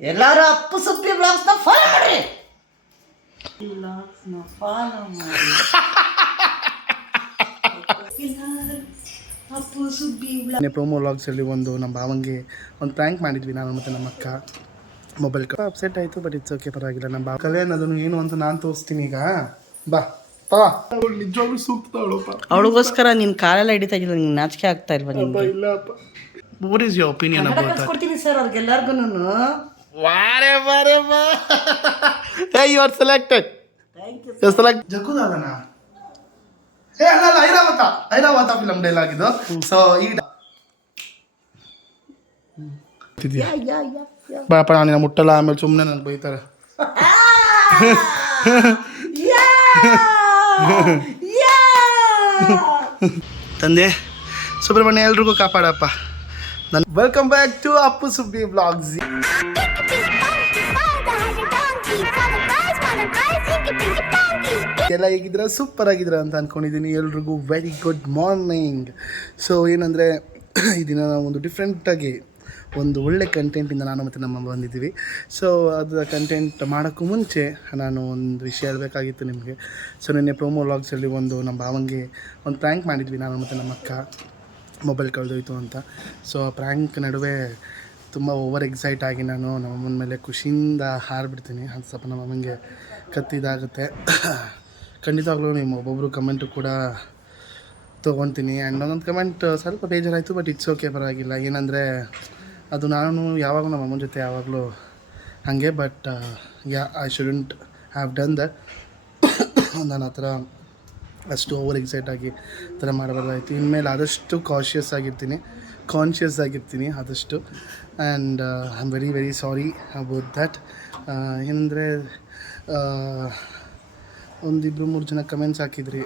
ಎಲ್ಲರೂ ಅಪ್ಪು ಸುಬ್ಬಿ ಬ್ಲಾಗ್ಸ್ನ ಫಾಲೋ ಮಾಡಿ. ಬ್ಲಾಗ್ಸ್ನ ಫಾಲೋ ಮಾಡಿ. ಅಪ್ಪು ಸುಬ್ಬಿ ಪ್ರೊಮೋ ವ್ಲಾಗ್ಸಲ್ಲಿ ಒಂದು ನಮ್ಮ ಭಾವಂಗೆ ಒಂದು ಪ್ರ್ಯಾಂಕ್ ಮಾಡಿದ್ವಿ ನಾನು ಮತ್ತು ನಮ್ಮ ಅಕ್ಕ. ಮೊಬೈಲ್ ಅಪ್ಸೆಟ್ ಆಯಿತು, ಬಟ್ ಇಟ್ಸ್ ಓಕೆ, ಪರವಾಗಿಲ್ಲ. ನಮ್ಮ ಭಾವ ಕಲೆ ಅನ್ನೋದನ್ನು ಏನು ಅಂತ ನಾನು ತೋರಿಸ್ತೀನಿ ಈಗ. ಬಾ ಪಾ, ನಿಜವಾಗ್ಲೂ ಸೂಕ್ತ ಅವಳಿಗೋಸ್ಕರ ನಿನ್ನ ಕಾಲೆಲ್ಲ ಹಿಡಿತಾ ಇದ್ದಿಲ್ಲ, ನಿಂಗೆ ನಾಚಿಕೆ ಆಗ್ತಾ ಇಲ್ವಾ? ಇಲ್ಲಪ್ಪ. What is your opinion about ಕೊಡ್ತೀನಿ ಸರ್ ಅವ್ರಿಗೆಲ್ಲರಿಗೂ. ವಾರೆ ವಾರೆ ವಾ, hey you are selected. Thank you. You select ಜಗ್ಗುದಾದನಾ? ಏ ಅಲ್ಲ ಅಲ್ಲ, ಐರಾವತ ಫಿಲಮ್ ಡೈಲಾಗ್ ಇದು. ಸೊ ಈ ಬಾಪ, ನಾನು ಮುಟ್ಟಲ್ಲ, ಆಮೇಲೆ ಸುಮ್ಮನೆ ನನಗೆ ಬೈತಾರೆ. ತಂದೆ ಸುಬ್ರಹ್ಮಣ್ಯ ಎಲ್ರಿಗೂ ಕಾಪಾಡಪ್ಪ. ನಾನು welcome back to Appu Subbi blogs. ಎಲ್ಲ ಹೇಗಿದ್ರ? ಸೂಪರ್ ಆಗಿದ್ರ ಅಂತ ಅಂದ್ಕೊಂಡಿದ್ದೀನಿ. ಎಲ್ರಿಗೂ ವೆರಿ ಗುಡ್ ಮಾರ್ನಿಂಗ್. ಸೊ ಏನಂದರೆ ಈ ದಿನ ಒಂದು ಡಿಫ್ರೆಂಟಾಗಿ ಒಂದು ಒಳ್ಳೆ ಕಂಟೆಂಟಿಂದ ನಾನು ಮತ್ತು ನಮ್ಮ ಬಂದಿದ್ದೀವಿ. ಸೊ ಅದು ಕಂಟೆಂಟ್ ಮಾಡೋಕ್ಕೂ ಮುಂಚೆ ನಾನು ಒಂದು ವಿಷಯ ಹೇಳಬೇಕಾಗಿತ್ತು ನಿಮಗೆ. ಸೊ ನಿನ್ನೆ ಪ್ರೊಮೋ ವ್ಲಾಗ್ಸಲ್ಲಿ ಒಂದು ನಮ್ಮ ಭಾವಂಗೆ ಒಂದು ಪ್ರ್ಯಾಂಕ್ ಮಾಡಿದ್ವಿ ನಾನು ಮತ್ತು ನಮ್ಮ ಅಕ್ಕ. ಮೊಬೈಲ್ ಕಳೆದೋಯ್ತು ಅಂತ. ಸೊ ಆ ಪ್ರ್ಯಾಂಕ್ ನಡುವೆ ತುಂಬ ಓವರ್ ಎಕ್ಸೈಟ್ ಆಗಿ ನಾನು ನಮ್ಮಮ್ಮನ ಮೇಲೆ ಖುಷಿಯಿಂದ ಹಾರಿಬಿಡ್ತೀನಿ. ಅದು ಸ್ವಲ್ಪ ನಮ್ಮಮ್ಮನಿಗೆ ಕತ್ತಿದಾಗುತ್ತೆ. ಖಂಡಿತವಾಗ್ಲೂ ನಿಮ್ಮ ಒಬ್ಬೊಬ್ಬರು ಕಮೆಂಟು ಕೂಡ ತೊಗೊತೀನಿ. ಆ್ಯಂಡ್ ಒಂದೊಂದು ಕಮೆಂಟ್ ಸ್ವಲ್ಪ ಬೇಜಾರಾಯಿತು, ಬಟ್ ಇಟ್ಸ್ ಓಕೆ, ಪರವಾಗಿಲ್ಲ. ಏನಂದರೆ ಅದು ನಾನು ಯಾವಾಗಲೂ ನಮ್ಮ ಅಮ್ಮನ ಜೊತೆ ಯಾವಾಗಲೂ ಹಾಗೆ, but I shouldn't have done that. ನಾನು ಆ ಥರ ಅಷ್ಟು ಓವರ್ ಎಕ್ಸೈಟ್ ಆಗಿ ಥರ ಮಾಡಬಾರ್ದಾಯಿತು. ಇನ್ಮೇಲೆ ಆದಷ್ಟು ಕಾನ್ಷಿಯಸ್ ಆಗಿರ್ತೀನಿ ಆದಷ್ಟು. And I am very very sorry about that. ಏನಂದರೆ ಒಂದಿಬ್ಬರು 3 ಜನ ಕಮೆಂಟ್ಸ್ ಹಾಕಿದ್ರಿ,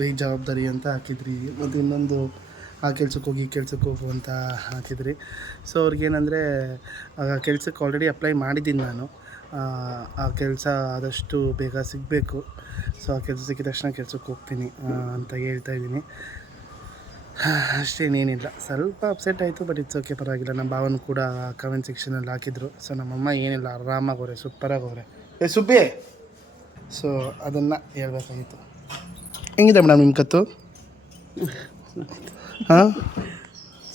ಬೇಜವಾಬ್ದಾರಿ ಅಂತ ಹಾಕಿದ್ರಿ, ಮತ್ತು ಇನ್ನೊಂದು ಆ ಕೆಲ್ಸಕ್ಕೆ ಹೋಗಿ ಈ ಕೆಲ್ಸಕ್ಕೆ ಹೋಗು ಅಂತ ಹಾಕಿದ್ರಿ. ಸೊ ಅವ್ರಿಗೇನೆಂದರೆ ಆ ಕೆಲ್ಸಕ್ಕೆ ಆಲ್ರೆಡಿ ಅಪ್ಲೈ ಮಾಡಿದ್ದೀನಿ ನಾನು. ಆ ಕೆಲಸ ಆದಷ್ಟು ಬೇಗ ಸಿಗಬೇಕು. ಸೊ ಆ ಕೆಲಸ ಸಿಕ್ಕಿದ ತಕ್ಷಣ ಕೆಲ್ಸಕ್ಕೆ ಹೋಗ್ತೀನಿ ಅಂತ ಹೇಳ್ತಾಯಿದ್ದೀನಿ. ಅಷ್ಟೇನೇನಿಲ್ಲ, ಸ್ವಲ್ಪ ಅಪ್ಸೆಟ್ ಆಯಿತು, ಬಟ್ ಇಟ್ಸ್ ಓಕೆ, ಪರವಾಗಿಲ್ಲ. ನಮ್ಮ ಭಾವನ ಕೂಡ ಕಮೆಂಟ್ ಸೆಕ್ಷನಲ್ಲಿ ಹಾಕಿದ್ರು. ಸೊ ನಮ್ಮಮ್ಮ ಏನಿಲ್ಲ, ಆರಾಮಾಗವ್ರೆ, ಸೂಪರಾಗವ್ರೆ. ಏ ಸುಬ್ಬಿ, ಸೊ ಅದನ್ನು ಹೇಳ್ಬೇಕಾಗಿತ್ತು. ಹೆಂಗಿದೆ ಮೇಡಮ್ ನಿಮ್ಮ ಕತ್ತು? ಹಾಂ,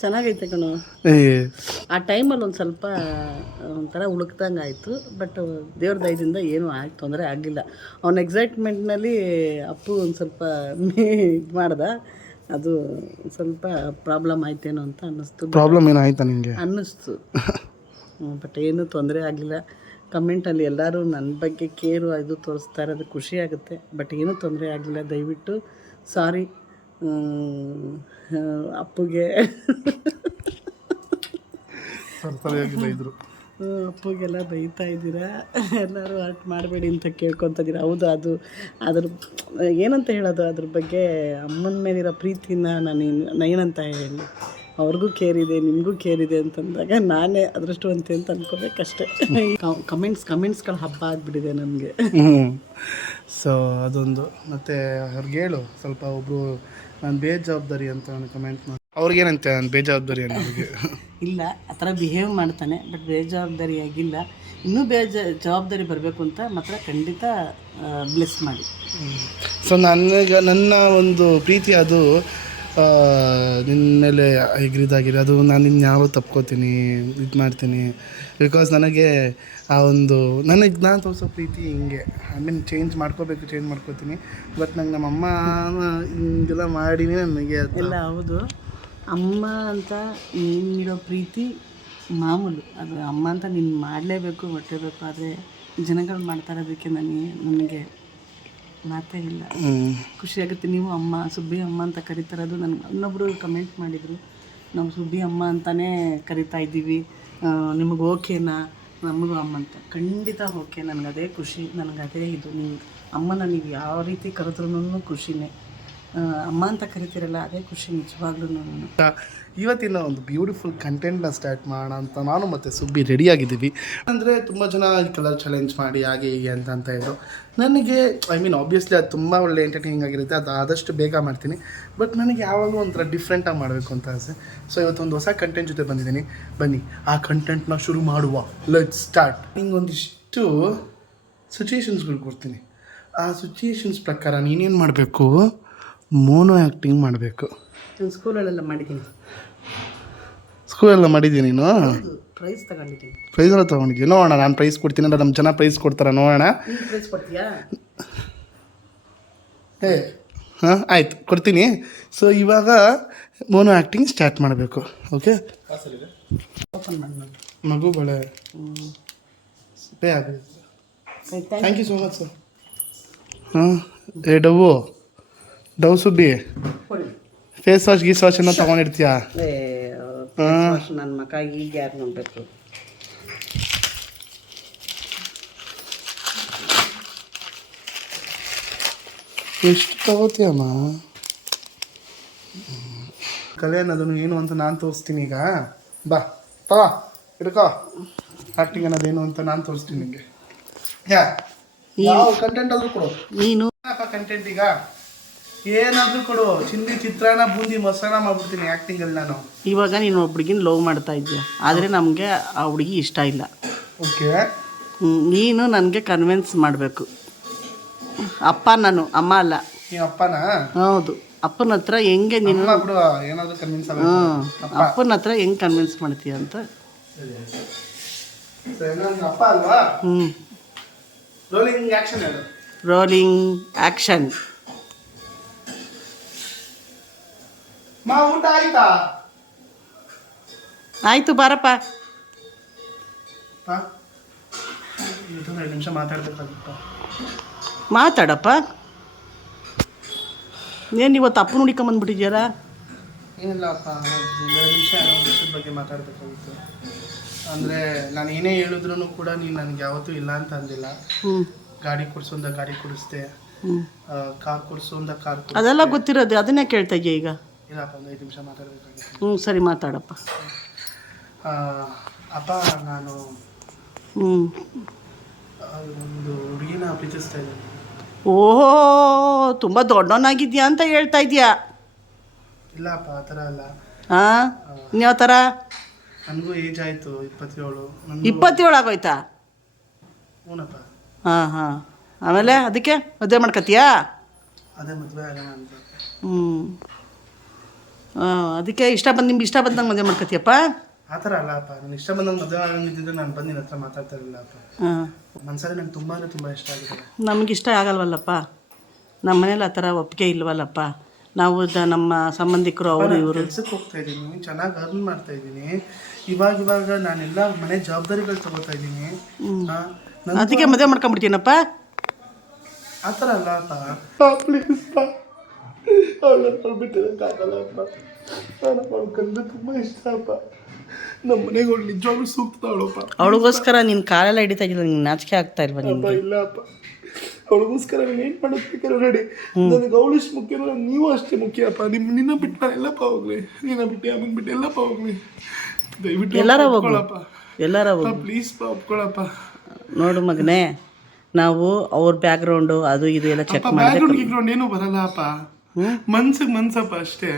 ಚೆನ್ನಾಗೈತೆ ಕಣೋ. ಆ ಟೈಮಲ್ಲಿ ಒಂದು ಸ್ವಲ್ಪ ಒಂಥರ ಉಳುಕ್ದಂಗೆ ಆಯಿತು, ಬಟ್ ದೇವ್ರ ದಯದಿಂದ ಏನೂ ತೊಂದರೆ ಆಗಲಿಲ್ಲ. ಅವನ ಎಕ್ಸೈಟ್ಮೆಂಟ್ನಲ್ಲಿ ಅಪ್ಪು ಒಂದು ಸ್ವಲ್ಪ ಇದು ಮಾಡ್ದೆ, ಅದು ಸ್ವಲ್ಪ ಪ್ರಾಬ್ಲಮ್ ಆಯ್ತೇನೋ ಅಂತ ಅನ್ನಿಸ್ತು. ಪ್ರಾಬ್ಲಮ್ ಏನಾಯ್ತಾ ನಿಮಗೆ? ಅನ್ನಿಸ್ತು, ಬಟ್ ಏನೂ ತೊಂದರೆ ಆಗಲಿಲ್ಲ. ಕಮೆಂಟಲ್ಲಿ ಎಲ್ಲರೂ ನನ್ನ ಬಗ್ಗೆ ಕೇರು ಅದು ತೋರಿಸ್ತಾ ಇರೋದು ಖುಷಿ ಆಗುತ್ತೆ, ಬಟ್ ಏನೂ ತೊಂದರೆ ಆಗಲಿಲ್ಲ. ದಯವಿಟ್ಟು ಸಾರಿ ಅಪ್ಪುಗೆ. ಅಪ್ಪುಗೆಲ್ಲ ಬೈತಾ ಇದ್ದೀರಾ, ಎಲ್ಲರೂ ಹರ್ಟ್ ಮಾಡಬೇಡಿ ಅಂತ ಕೇಳ್ಕೊತ ಇದ್ದೀರಾ. ಹೌದು, ಅದು ಅದ್ರ ಏನಂತ ಹೇಳೋದು, ಅದ್ರ ಬಗ್ಗೆ ಅಮ್ಮನ ಮೇಲಿರೋ ಪ್ರೀತಿನ ನಾನು ಏನಂತ ಹೇಳಿ, ಅವ್ರಿಗೂ ಕೇರ್ ಇದೆ, ನಿಮಗೂ ಕೇರ್ ಇದೆ ಅಂತಂದಾಗ ನಾನೇ ಅದೃಷ್ಟವಂತೆ ಅಂತ ಅಂದ್ಕೋಬೇಕಷ್ಟೆ. ಕಮೆಂಟ್ಸ್ಗಳು ಹಬ್ಬ ಆಗಿಬಿಟ್ಟಿದೆ ನಮಗೆ. ಸೊ ಅದೊಂದು. ಮತ್ತು ಅವ್ರಿಗೆ ಹೇಳು ಸ್ವಲ್ಪ, ಒಬ್ಬರು ನಾನು ಬೇಜವಾಬ್ದಾರಿ ಅಂತ ಕಮೆಂಟ್ ಮಾಡಿ, ಅವ್ರಿಗೇನಂತೆ ನಾನು ಬೇಜವಾಬ್ದಾರಿ ಅನ್ನೋರಿಗೆ ಇಲ್ಲ, ಆ ಥರ ಬಿಹೇವ್ ಮಾಡ್ತಾನೆ, ಬಟ್ ಬೇಜವಾಬ್ದಾರಿಯಾಗಿಲ್ಲ. ಇನ್ನೂ ಜವಾಬ್ದಾರಿ ಬರಬೇಕು ಅಂತ ಮಾತ್ರ ಖಂಡಿತ ಬ್ಲೆಸ್ ಮಾಡಿ. ಸೊ ನನ್ನ ಒಂದು ಪ್ರೀತಿ ಅದು ನಿನ್ನ ಮೇಲೆ ಎಗ್ರಿದಾಗಿದೆ. ಅದು ನಾನು ಇನ್ಯಾವ ತಪ್ಕೋತೀನಿ, ಇದು ಮಾಡ್ತೀನಿ. ಬಿಕಾಸ್ ನನಗೆ ಆ ಒಂದು ನಾನು ತೋರಿಸೋ ಪ್ರೀತಿ ಹಿಂಗೆ. ಐ ಮೀನ್ ಚೇಂಜ್ ಮಾಡ್ಕೋತೀನಿ. ಬಟ್ ನಂಗೆ ನಮ್ಮಮ್ಮ ಹಿಂಗೆಲ್ಲ ಮಾಡಿನೇ ನನಗೆ ಎಲ್ಲ. ಹೌದು, ಅಮ್ಮ ಅಂತ ನೀನಿರೋ ಪ್ರೀತಿ ಮಾಮೂಲು, ಅದು ಅಮ್ಮ ಅಂತ ನೀನು ಮಾಡಲೇಬೇಕು, ಹೊಟ್ಟೇಬೇಕು. ಆದರೆ ಜನಗಳು ಮಾಡ್ತಾ ಇರೋದಕ್ಕೆ ನನಗೆ ಮಾತೇ ಇಲ್ಲ. ಖುಷಿಯಾಗುತ್ತೆ. ನೀವು ಅಮ್ಮ, ಸುಬ್ಬಿ ಅಮ್ಮ ಅಂತ ಕರಿತಾರದು. ನನಗೆ ಇನ್ನೊಬ್ಬರು ಕಮೆಂಟ್ ಮಾಡಿದರು, ನಾವು ಸುಬ್ಬಿ ಅಮ್ಮ ಅಂತಲೇ ಕರಿತಾ ಇದ್ದೀವಿ, ನಿಮಗೆ ಓಕೆನಾ? ನಮಗೂ ಅಮ್ಮ ಅಂತ ಖಂಡಿತ ಓಕೆ. ನನಗದೇ ಖುಷಿ, ನನಗದೇ ಇದು. ನೀವು ಅಮ್ಮನ ನೀವು ಯಾವ ರೀತಿ ಕರೆದ್ರೂ ಖುಷಿನೇ. ಅಮ್ಮ ಅಂತ ಕರಿತೀರಲ್ಲ ಅದೇ ಖುಷಿ ನಿಜವಾಗ್ಲೂ. ನಾನು ಇವತ್ತಿನ ಒಂದು ಬ್ಯೂಟಿಫುಲ್ ಕಂಟೆಂಟ್ನ ಸ್ಟಾರ್ಟ್ ಮಾಡೋಣ ಅಂತ ನಾನು ಮತ್ತು ಸುಬ್ಬಿ ರೆಡಿಯಾಗಿದ್ದೀವಿ. ಅಂದರೆ ತುಂಬ ಜನ ಕಲರ್ ಚಾಲೆಂಜ್ ಮಾಡಿ ಹಾಗೆ ಹೀಗೆ ಅಂತ ಇದ್ರು. ನನಗೆ ಆಬ್ವಿಯಸ್ಲಿ ಅದು ತುಂಬ ಒಳ್ಳೆ ಎಂಟರ್ಟೈನಿಂಗ್ ಆಗಿರುತ್ತೆ, ಅದು ಆದಷ್ಟು ಬೇಗ ಮಾಡ್ತೀನಿ. ಬಟ್ ನನಗೆ ಯಾವಾಗಲೂ ಒಂಥರ ಡಿಫ್ರೆಂಟಾಗಿ ಮಾಡಬೇಕು ಅಂತ ಆಸೆ. ಸೊ ಇವತ್ತೊಂದು ಹೊಸ ಕಂಟೆಂಟ್ ಜೊತೆ ಬಂದಿದ್ದೀನಿ. ಬನ್ನಿ ಆ ಕಂಟೆಂಟ್ನ ಶುರು ಮಾಡುವ. Let's start. ಹಿಂಗೊಂದಿಷ್ಟು ಸಿಚುಯೇಷನ್ಸ್ಗಳು ಕೊಡ್ತೀನಿ. ಆ ಸಿಚುಯೇಷನ್ಸ್ ಪ್ರಕಾರ ನೀನೇನು ಮಾಡಬೇಕು, ಮೋನೋ ಆ್ಯಕ್ಟಿಂಗ್ ಮಾಡಬೇಕು. ನಾನು ಸ್ಕೂಲಲ್ಲೆಲ್ಲ ಮಾಡಿದ್ದೀನಿ, ಸ್ಕೂಲೆಲ್ಲ ಮಾಡಿದ್ದೀನಿ. ನೀನು ಪ್ರೈಸ್ ತಗೊಂಡಿದ್ದೀನಿ. ಪ್ರೈಸ್ ಎಲ್ಲ ತೊಗೊಂಡಿದ್ದೀನಿ. ನೋಡೋಣ, ನಾನು ಪ್ರೈಸ್ ಕೊಡ್ತೀನಿ ಅಂದ್ರೆ ನಮ್ಮ ಜನ ಪ್ರೈಸ್ ಕೊಡ್ತಾರೆ, ನೋಡೋಣ. ನೀನು ಪ್ರೈಸ್ ಕೊಡ್ತೀಯಾ? ಆಯ್ತು, ಕೊಡ್ತೀನಿ. ಸೊ ಇವಾಗ ಮೋನೋ ಆ್ಯಕ್ಟಿಂಗ್ ಸ್ಟಾರ್ಟ್ ಮಾಡಬೇಕು. ಓಕೆ, ಓಪನ್ ಮಾಡಿ ನೋಡಿ. ಮಗು ಬಳೆ ಪೇ ಆಗಿದೆ. Thank you so much sir. Dove Subbi face wash ಗೀಸ್ ವಾಶ್ ಏನೋ ತೊಗೊಂಡಿರ್ತೀಯಾ? ನನ್ನ ಮಕ್ಕ ಈಗ ಯಾರು ನೋಡಬೇಕು. ಎಷ್ಟು ತಗೋತೀಯಮ್ಮ? ಕಲೆ ಅನ್ನೋದನ್ನು ಏನು ಅಂತ ನಾನು ತೋರಿಸ್ತೀನಿ ಈಗ. ಬಾ ತಗೋ, ಹಿಡ್ಕೋ. ಆ್ಯಕ್ಟಿಂಗ್ ಅನ್ನೋದೇನು ಅಂತ ನಾನು ತೋರಿಸ್ತೀನಿ ನಿಮಗೆ. ಯಾವ ಕಂಟೆಂಟ್ ಆದರೂ ಕೊಡು ನೀನು. ಕಂಟೆಂಟ್ ಈಗ ಏನಾದರೂ ಕೊಡು. ಚಿಂದಿ ಚಿತ್ರಾನ್ನ ಬೂಂದಿ ಮೊಸರನ್ನ ಮಾಡ್ಬಿಡ್ತೀನಿ ಆ್ಯಕ್ಟಿಂಗಲ್ಲಿ ನಾನು. ಇವಾಗ ನೀನು ಒಬ್ಳಿಗಿನ ಲವ್ ಮಾಡ್ತಾ ಇದ್ದೀಯ, ಆದರೆ ನಮಗೆ ಆ ಹುಡುಗಿ ಇಷ್ಟ ಇಲ್ಲ. ಓಕೆ, ನೀನು ನನಗೆ ಕನ್ವಿನ್ಸ್ ಮಾಡಬೇಕು. ಅಪ್ಪ ನಾನು, ಅಮ್ಮ ಅಲ್ಲ. ನೀವು ಅಪ್ಪನಾ? ಹೌದು. ಅಪ್ಪನ ಹತ್ರ ಹೆಂಗೆ ನೀನು ಬಿಡು, ಏನಾದರೂ ಕನ್ವಿನ್ಸ್ ಅಪ್ಪನ ಹತ್ರ ಹೆಂಗೆ ಕನ್ವಿನ್ಸ್ ಮಾಡ್ತೀಯ ಅಂತ. ಅಪ್ಪ ಅಲ್ವಾ? ರೋಲಿಂಗ್ ಆ್ಯಕ್ಷನ್ ಹೇಳು. Rolling action. ಮಾ ಊಟ ಆಯ್ತಾ? ಆಯಿತು, ಬಾರಪ್ಪ. 2 ನಿಮಿಷ ಮಾತಾಡ್ಬೇಕಾಗಿತ್ತು. ಮಾತಾಡಪ್ಪ. ಏನು ಇವತ್ತು ಅಪ್ಪನ ಹುಡಿಕೊಂಬಂದ್ಬಿಟ್ಟಿದ್ಯಾರ? ಏನಿಲ್ಲಪ್ಪ, 2 ನಿಮಿಷ ಒಂದು ವಿಷಯದ ಬಗ್ಗೆ ಮಾತಾಡಬೇಕಾಗಿತ್ತು. ಅಂದರೆ ನಾನು ಏನೇ ಹೇಳಿದ್ರು ಕೂಡ ನೀನು ನನಗೆ ಯಾವತ್ತೂ ಇಲ್ಲ ಅಂತ ಅಂದಿಲ್ಲ. ಗಾಡಿ ಕೊಡಿಸೋಂದ ಗಾಡಿ ಕೊಡಿಸ್ದೆ, ಕಾರ್ ಕೊಡಿಸೋಂದ ಕಾರ್ ಕೊಡಿಸ್ದೆ. ಅದೆಲ್ಲ ಗೊತ್ತಿರೋದು, ಅದನ್ನೇ ಕೇಳ್ತಾ ಇದೆಯಾ ಈಗ? ಇಲ್ಲಪ್ಪ, ಒಂದು 5 ನಿಮಿಷ ಮಾತಾಡಬೇಕಾಗಿತ್ತು. ಸರಿ, ಮಾತಾಡಪ್ಪ. ಅಪ್ಪ, ನಾನು ಒಂದು ಹುಡುಗಿನ ಪ್ರೀತಿಸ್ತಾ ಇದ್ದೀನಿ. ಓಹೋ, ತುಂಬ ದೊಡ್ಡವನಾಗಿದ್ಯಾ ಅಂತ ಹೇಳ್ತಾ ಇದೆಯಾ? ಇಲ್ಲಪ್ಪ, ಆ ಥರ ಅಲ್ಲ. ಹಾಂ, ಇನ್ಯಾವ ಥರ? ನನಗೂ ಏಜ್ ಆಯಿತು, 27. 27 ಆಗೋಯ್ತಾ? ಹ್ಞೂನಪ್ಪ. ಹಾಂ. ಆಮೇಲೆ ಅದಕ್ಕೆ ಮದುವೆ ಮಾಡ್ಕೊತೀಯಾ? ಅದೇ ಮದುವೆ ಆಗೋಣ ಅಂತ. ಅದಕ್ಕೆ ನಿಮ್ಗೆ ಇಷ್ಟ ಬಂದಂಗೆ ಮದುವೆ ಮಾಡ್ಕೊತೀಯಪ್ಪ? ಆ ಥರ ಅಲ್ಲಪ್ಪ, ನಾನು ಇಷ್ಟ ಬಂದಂಗೆ ಮದುವೆ ಆಗಂಗಿದ್ದಿದ್ರೆ ನಾನು ಬಂದು ನಿನ್ನ ಹತ್ರ ಮಾತಾಡ್ತಾ ಇರಲಿಲ್ಲಪ್ಪ. ಮನಸ್ಸಲ್ಲಿ ನಂಗೆ ತುಂಬ ಅಂದರೆ ತುಂಬ ಇಷ್ಟ ಆಗಿದೆ. ನಮಗಿಷ್ಟ ಆಗಲ್ವಲ್ಲಪ್ಪ, ನಮ್ಮ ಮನೇಲಿ ಆ ಥರ ಒಪ್ಪಿಗೆ ಇಲ್ವಲ್ಲಪ್ಪ. ನಾವು ನಮ್ಮ ಸಂಬಂಧಿಕರು ಅವರು ಇವರು. ಕೆಲ್ಸಕ್ಕೆ ಹೋಗ್ತಾ ಇದ್ದೀನಿ, ಚೆನ್ನಾಗಿ ಅರ್ನ್ ಮಾಡ್ತಾ ಇದ್ದೀನಿ. ಇವಾಗ ನಾನೆಲ್ಲ ಮನೆ ಜವಾಬ್ದಾರಿಗಳು ತಗೋತಾ ಇದ್ದೀನಿ. ಅದಕ್ಕೆ ಮದುವೆ ಮಾಡ್ಕೊಂಡ್ಬಿಡ್ತೀನಪ್ಪ? ಆ ಥರ ಅಲ್ಲಪ್ಪ, ಪ್ಲೀಸ್ಪ. ಅವಳನ್ನ ಬಿಟ್ಟಿರೋಕ್ಕಾಗಲ್ಲಪ್ಪ. ನನಗೆ ಅವಳು ಕಂಡು ತುಂಬ ಇಷ್ಟ ಅಪ್ಪ. ನಮ್ಮ ಮನೆಗೆ ಅವಳು ನಿಜವಾಗ್ಲೂ ಸೂಕ್ತ ಅವಳಪ್ಪ. ಅವಳಿಗೋಸ್ಕರ ನಿನ್ನ ಕಾಲೆಲ್ಲ ಹಿಡಿತಾ ಇದ್ದಿಲ್ಲ, ನಿಂಗೆ ನಾಚಿಕೆ ಆಗ್ತಾ ಇಲ್ವಾ ನಿಮಗೆ? ಇಲ್ಲಪ್ಪ, ಅವಳಿಗೋಸ್ಕರ ನೀನು ಏನು ಮಾಡೋದಕ್ಕೆ ರೆಡಿ. ನನಗೆ ಅವಳು ಇಷ್ಟು ಮುಖ್ಯ, ನೀವು ಅಷ್ಟೇ ಮುಖ್ಯಪ್ಪ. ನಿನ್ನ ಬಿಟ್ಟು ನಾನು ಎಲ್ಲಪ್ಪ ಹೋಗ್ಲಿ, ನಿನ್ನ ಬಿಟ್ಟು ಆಮೇಲೆ ಬಿಟ್ಟು ಎಲ್ಲಪ್ಪ ಹೋಗ್ಲಿ. ದಯವಿಟ್ಟು ಎಲ್ಲಾರ ಒಪ್ಕೊಳ್ಳಪ್ಪ, ಎಲ್ಲಾರ ಪ್ಲೀಸ್ಪ, ಒಪ್ಕೊಳ್ಳಪ್ಪ. ನೋಡು ಮಗನೇ, ನಾವು ಅವ್ರ ಬ್ಯಾಕ್ಗ್ರೌಂಡು ಅದು ಇದು ಎಲ್ಲ ಚೆಕ್ ಮಾಡಿ. ಬ್ಯಾಕ್ಗ್ರೌಂಡ್ ಏನೂ ಬರಲ್ಲಪ್ಪ, ಮನ್ಸಪ್ಪ ಅಷ್ಟೇ.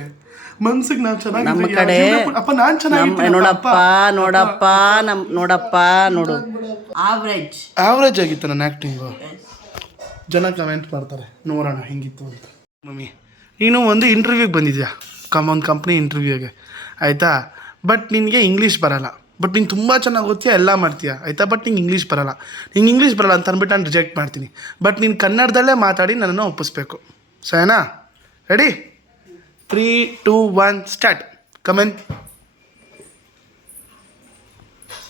ಮನ್ಸಿಗೆ ನಾವು ಚೆನ್ನಾಗಿ ನಮ್ಮ ಕಡೆ ಅಪ್ಪ, ನಾನು ಚೆನ್ನಾಗಿ ನೋಡಪ್ಪ ನೋಡು, ಆವ್ರೇಜ್ ಆಗಿತ್ತು ನನ್ನ ಆ್ಯಕ್ಟಿಂಗು. ಜನ ಕಮೆಂಟ್ ಮಾಡ್ತಾರೆ, ನೋಡೋಣ ಹೆಂಗಿತ್ತು ಅಂತ. ಮಮ್ಮಿ, ನೀನು ಒಂದು ಇಂಟರ್ವ್ಯೂಗೆ ಬಂದಿದ್ಯಾ, ಒಂದು ಕಂಪ್ನಿ ಇಂಟರ್ವ್ಯೂಗೆ, ಆಯಿತಾ? ಬಟ್ ನಿನಗೆ ಇಂಗ್ಲೀಷ್ ಬರಲ್ಲ. ಬಟ್ ನೀನು ತುಂಬ ಚೆನ್ನಾಗಿ ಓದ್ತೀಯ, ಎಲ್ಲ ಮಾಡ್ತೀಯ, ಆಯಿತಾ? ಬಟ್ ನಿಂಗೆ ಇಂಗ್ಲೀಷ್ ಬರಲ್ಲ ಅಂತ ಅಂದ್ಬಿಟ್ಟು ನಾನು ರಿಜೆಕ್ಟ್ ಮಾಡ್ತೀನಿ. ಬಟ್ ನೀನು ಕನ್ನಡದಲ್ಲೇ ಮಾತಾಡಿ ನನ್ನನ್ನು ಒಪ್ಪಿಸ್ಬೇಕು, ಸರಿನಾ? ರೆಡಿ? 3, 2, 1 ಸ್ಟಾರ್ಟ್. ಕಮೆನ್.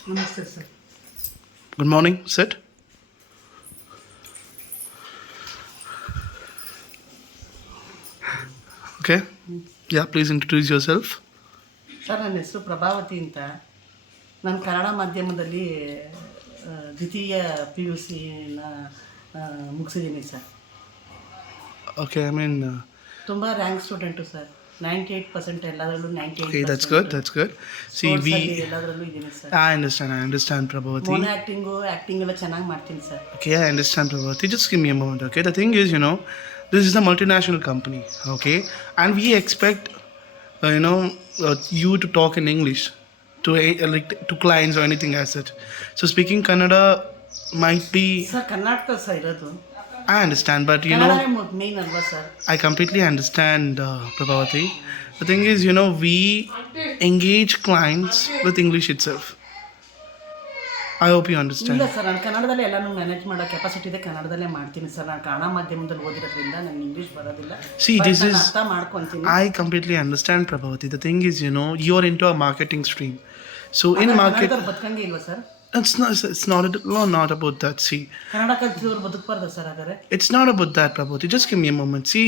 ನಮಸ್ತೆ sir. Good morning sir. Okay, please introduce your self. Sir, ನನ್ನ ಹೆಸರು ಪ್ರಭಾವತಿ ಅಂತ. ನಾನು ಕನ್ನಡ ಮಾಧ್ಯಮದಲ್ಲಿ ದ್ವಿತೀಯ PUCನ ಮುಗಿಸಿದ್ದೀನಿ ಸರ್. ಓಕೆ, ತುಂಬ ರ್ಯಾಂಕ್ ಸ್ಟೂಡೆಂಟು ಸರ್. 98% ಎಲ್ಲದರಲ್ಲೂ 98%. Okay, that's good. See, ಎಲ್ಲದರಲ್ಲೂ ಇದ್ದೀನಿ sir. I understand, Prabhavati. Mono acting ಎಲ್ಲ ಚೆನ್ನಾಗಿ ಮಾಡ್ತೀನಿ sir. Okay, I understand, Prabhavati. Just give me a moment, okay? The thing is, this is a multinational company, okay? And we expect, you to talk in English to clients or anything as such. So speaking Kannada might be... sir Karnataka sir ಇರೋದು. I understand, but main ಅಲ್ವಾ sir? I completely understand, Prabhavati. The thing is, we engage clients with English itself. I hope you understand. ಇಲ್ಲ sir, ನಾನು ಕನ್ನಡದಲ್ಲೇ ಎಲ್ಲನೂ manage ಮಾಡೋ capacity ಇದೆ, ಕನ್ನಡದಲ್ಲೇ ಮಾಡ್ತೀನಿ ಸರ್. ನಾನು ಕನ್ನಡ ಮಾಧ್ಯಮದಲ್ಲಿ ಓದಿರೋದ್ರಿಂದ ನನಗೆ ಇಂಗ್ಲೀಷ್ ಬರೋದಿಲ್ಲ. See, this is... ಅರ್ಥ ಮಾಡ್ಕೊತೀನಿ. I completely understand, Prabhavati. The thing is, you're into a marketing stream. So in market... ಬದುಕಂಗೆ ಇಲ್ವಾ sir? It's not about that, see. Kannada ಕಲ್ತಿದವ್ರು ಬದುಕಬಾರ್ದು ಸರ್ ಹಾಗಾದ್ರೆ? It's not about that, Prabhavati. Just give me a moment. See,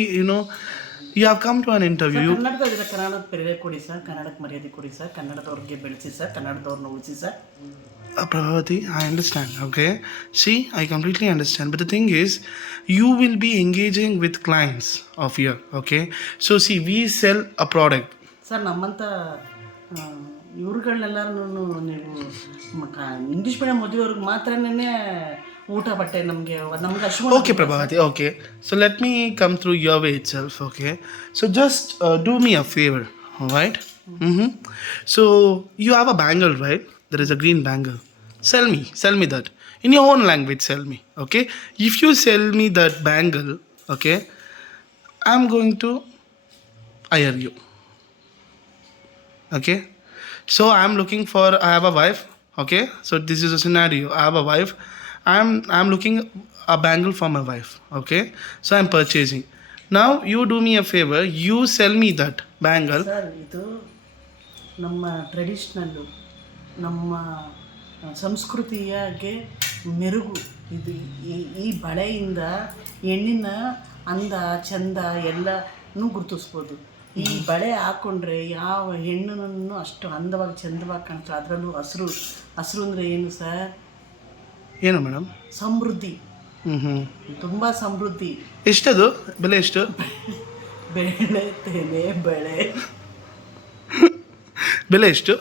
you have come to an interview. ಕನ್ನಡದ ಬೆಲೆ ಕೊಡಿ sir, ಕನ್ನಡಕ್ಕೆ ಮರ್ಯಾದೆ ಕೊಡಿ ಸರ್, ಕನ್ನಡದವ್ರಿಗೆ ಬೆಳೆಸಿ ಸರ್, ಕನ್ನಡದವ್ರನ್ನ ಉಳಿಸಿ sir. Prabhavati, I understand, okay? See, I completely understand. But the thing is, you will be engaging with clients of here, okay? So, see, we sell a product. Sir, ನಮ್ಮಂಥ ಇವ್ರುಗಳನ್ನೆಲ್ಲರೂ ನೀವು English medium ಓದಿದವ್ರಿಗೆ ಮಾತ್ರನೇ ಊಟ ಬಟ್ಟೆ ನಮಗೆ ಅಷ್ಟು... Okay, Prabhavati, okay. So, let me come through your way itself, okay? So, just do me a favor, all right? So, you have a bangle, right? There is a green bangle. Sell me that. In your own language, sell me, okay? If you sell me that bangle, okay, I'm going to hire you. Okay? So, I'm looking for... I have a wife, okay? So, this is a scenario. I have a wife. I'm looking a bangle for my wife, okay? So, I'm purchasing. Now, you do me a favor. You sell me that bangle. Sir, ಇದು ನಮ್ಮ ಟ್ರೆಡಿಷ್ನಲ್ಲು, ನಮ್ಮ ಸಂಸ್ಕೃತಿಯಾಗೆ ಮೆರುಗು. ಇದು ಈ ಬಳೆಯಿಂದ ಹೆಣ್ಣಿನ ಅಂದ ಚಂದ ಎಲ್ಲನೂ ಗುರುತಿಸ್ಬೋದು. ಈ ಬಳೆ ಹಾಕ್ಕೊಂಡ್ರೆ ಯಾವ ಹೆಣ್ಣನ್ನು ಅಷ್ಟು ಅಂದವಾಗಿ ಚಂದವಾಗಿ ಕಾಣ್ತಾರೆ. ಅದರಲ್ಲೂ ಹಸಿರು ಅಂದರೆ ಏನು ಸರ್? ಏನು ಮೇಡಮ್? ಸಮೃದ್ಧಿ. ತುಂಬ ಸಮೃದ್ಧಿ. ಎಷ್ಟದು ಬೆಲೆ? ಎಷ್ಟು? ಬೆಲೆ ಎಷ್ಟು?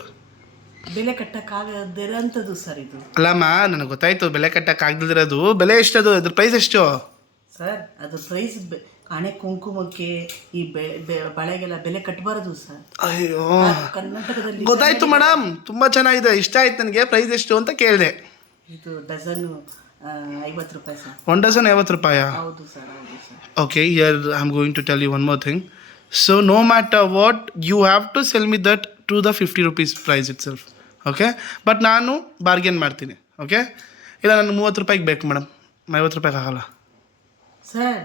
ಬೆಲೆ ಕಟ್ಟಕ್ಕಾಗದಿರೋಂಥದ್ದು ಸರ್ ಇದು. ಅಲ್ಲಮ್ಮ, ನನಗೆ ಗೊತ್ತಾಯ್ತು ಬೆಲೆ ಕಟ್ಟಕ್ಕಾಗದಿರೋದು. ಬೆಲೆ ಎಷ್ಟದು? ಅದ್ರ ಪ್ರೈಸ್ ಎಷ್ಟು ಸರ್? ಅದು ಪ್ರೈಸ್ ಹಣೆ ಕುಂಕುಮಕ್ಕೆ, ಈ ಬಳೆಗೆಲ್ಲ ಬೆಲೆ ಕಟ್ಟಬಾರದು ಸರ್. ಅಯ್ಯೋ, ಕರ್ನಾಟಕದಲ್ಲಿ ಗೊತ್ತಾಯ್ತು ಮೇಡಮ್, ತುಂಬ ಚೆನ್ನಾಗಿದೆ, ಇಷ್ಟ ಆಯ್ತು ನನಗೆ. ಪ್ರೈಸ್ ಎಷ್ಟು ಅಂತ ಕೇಳಿದೆ. ಇದು ಡಜನ್ನು 50 ರೂಪಾಯಿ ಸರ್. 1 ಡಜನ್ 50 ರೂಪಾಯಿ? ಹೌದು ಸರ್, ಹೌದು sir. Okay, here I'm going to tell you one more thing. So no matter what, you have to sell me that to the 50 rupees price itself, okay? But ನಾನು bargain ಮಾಡ್ತೀನಿ, okay? ಇಲ್ಲ, ನನಗೆ 30 ರೂಪಾಯಿಗೆ ಬೇಕು madam, 50 ರೂಪಾಯಿಗೆ ಆಗಲ್ಲ sir.